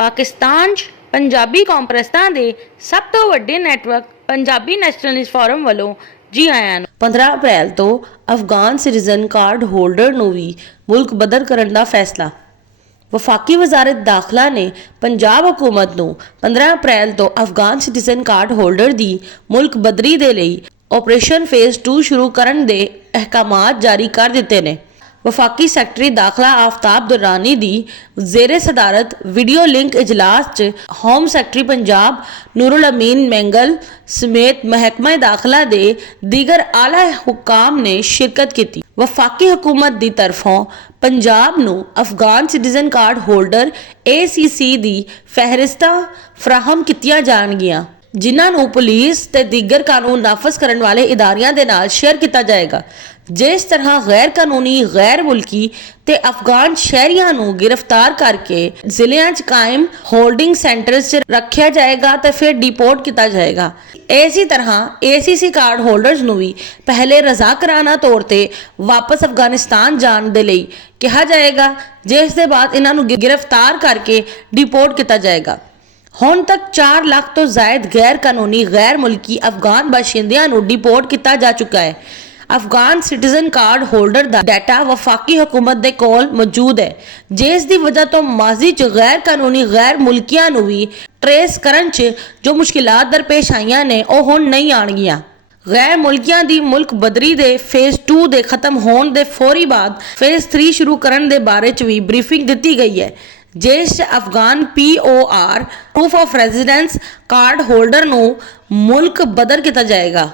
पाकिस्तान 'ਚ पंजाबी कॉन्फ्रेंसां दे सब तो वड्डे नैटवर्क पंजाबी नैशनलिस्ट फोरम वालों जी आयां ਨੂੰ 15 ਅਪ੍ਰੈਲ ਤੋਂ ਅਫਗਾਨ ਸਿਟੀਜ਼ਨ ਕਾਰਡ ਹੋਲਡਰ ਨੂੰ ਵੀ ਮੁਲਕ ਬਦਲ ਕਰਨ ਦਾ ਫੈਸਲਾ। ਵਫਾਕੀ ਵਜ਼ਾਰਤ ਦਾਖਲਾ ਨੇ ਪੰਜਾਬ ਹਕੂਮਤ ਨੂੰ 15 ਅਪ੍ਰੈਲ ਤੋਂ ਅਫਗਾਨ ਸਿਟੀਜ਼ਨ ਕਾਰਡ ਹੋਲਡਰ ਦੀ ਮੁਲਕ ਬਦਲੀ ਦੇ ਲਈ ਆਪਰੇਸ਼ਨ ਫੇਜ਼ 2 ਸ਼ੁਰੂ ਕਰਨ ਦੇ ਅਹਿਕਾਮਾਤ ਜਾਰੀ ਕਰ ਦਿੱਤੇ ਨੇ। वफाकी सैकटरी दाखला आफ्ताब दुरानी दी जेरे सदारत वीडियो लिंक इजलास च होम सैकटरी पंजाब नूरुल अमीन मैंगल समेत महकमा दाखला दे दीगर आला हुकाम ने शिरकत की। वफाकी हुकूमत दी तरफों पंजाब नू Afghan citizen card holder ACC दी फहरिस्तां फराहम कीतियां जाणगियां जिन्हां नू पुलिस ते दीगर कानून नाफज करन वाले इदारियां दे नाल शेयर किया जाएगा। जिस तरह गैर कानूनी गैर मुल्की ते अफगान शहरियां नू गिरफ्तार करके जिलियां च कायम होल्डिंग सेंटर्स च रखा जाएगा तो फिर डिपोर्ट किया जाएगा। इसी तरह ACC कार्ड होल्डर्स नू भी पहले रजाकराना तौर ते वापस अफगानिस्तान जाने दे लई कहा जाएगा, जिस दे बाद इन्हां नू गिरफ्तार करके डिपोर्ट किया जाएगा। हुण तक 4 लाख तो जायद गैर कानूनी गैर मुल्की अफगान बाशिंदियां नू डिपोर्ट किया जा चुका है। अफगान सिटीजन कार्ड होल्डर का डाटा वफाकी हुकूमत के कोल मौजूद है, जिस दी वजह तो माजी च गैर कानूनी गैर मुल्कियां नू भी ट्रेस करन च जो मुश्किलात दरपेश आईयां ने वो हुण नहीं आणगियां। गैर मुल्कियां दी मुल्क बदरी दे फेज 2 दे खत्म होने दे फौरी बाद फेज 3 शुरू करने दे बारे च भी ब्रीफिंग दी गई है, जिस Afghan POR proof of residence card holder नू मुल्क बदल किया जाएगा।